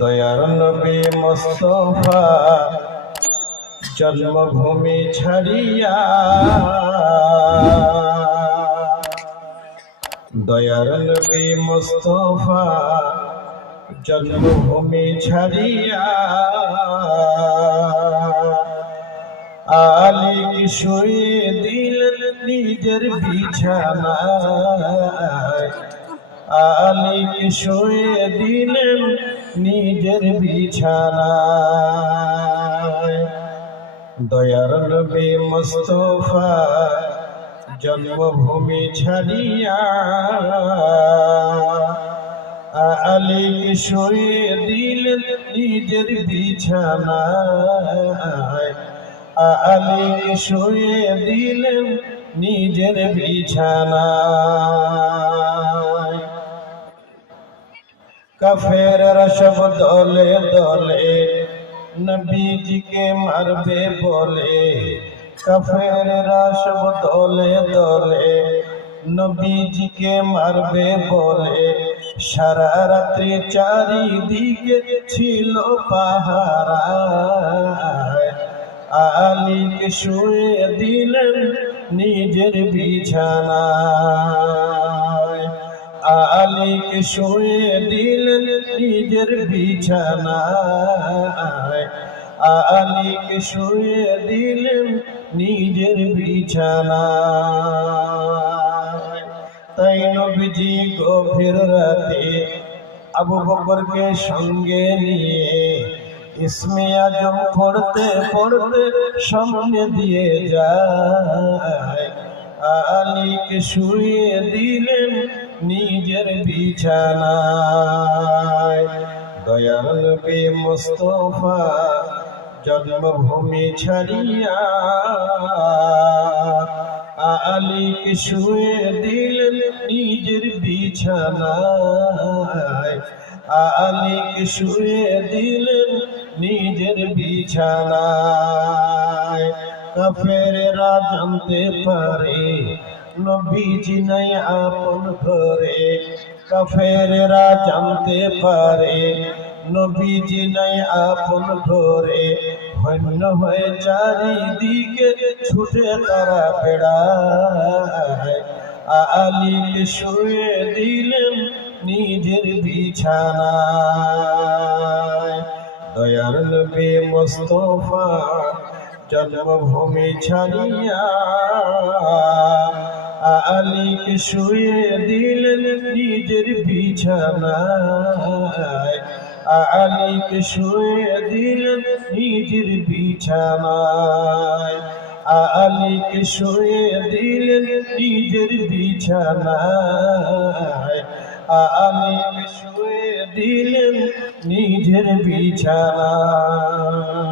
দয়ার নবী মোস্তফা, জন্মভূমি ছাড়িয়া। দয়ার নবী মোস্তফা, জন্মভূমি ছাড়িয়া। আলী শুয়ে দিলেন নিজের বিছানায়? আলী শুয়ে দিলেন নিজের বিছানায়। দয়ার নবী মুস্তফা জন্মভূমি ছাড়িয়া আলী শুয়ে দিলেন নিজের বিছানায়। আলী শুয়ে দিলেন নিজের বিছানায়। কাফের সব দলে দলে, নবীজিকে মারবে বলে। কাফের সব দলে দলে, নবীজিকে মারবে বলে। সারা রাত্রি চারিদিকে ছিল পাহারা। আলীকে শুয়ে দিলেন নিজের বিছানায়। আলীকে শুয়ে দিলেন নিজের বিছানায়। আলীকে শুয়ে দিলেন নিজের বিছানায়। তাই নবীজি গভীর রাতে আবু বকরকে সঙ্গে নিয়ে ইসমে আজম পড়তে পড়তে সামনে দিয়ে যায়। আলীকে শুয়ে দিলেন নিজের বিছানায়। দয়াল নবী মুস্তফা জন্মভূমি ছাড়িয়া আলীকে শুয়ে দিলেন নিজের বিছানায়। আলীকে শুয়ে দিলেন নিজের বিছানায়। কাফেরেরা জানতে পারে, নবীজি নাই আপন ঘরে। কাফেরেরা জানতে পারে, নবীজি নাই আপন ঘরে। হন্য হয়ে চারিদিকে ছুটে তারা বেড়ায়। আলীকে শুয়ে দিলেন নিজের বিছানায়। দয়ার নবী মুস্তফা জন্মভূমি ছাড়িয়া আলীকে শুয়ে দিলেন নিজের বিছানায়। আলীকে শুয়ে দিলেন নিজের বিছানায়। আলীকে শুয়ে দিলেন নিজের বিছানায়। আলীকে শুয়ে দিলেন নিজের বিছানায়।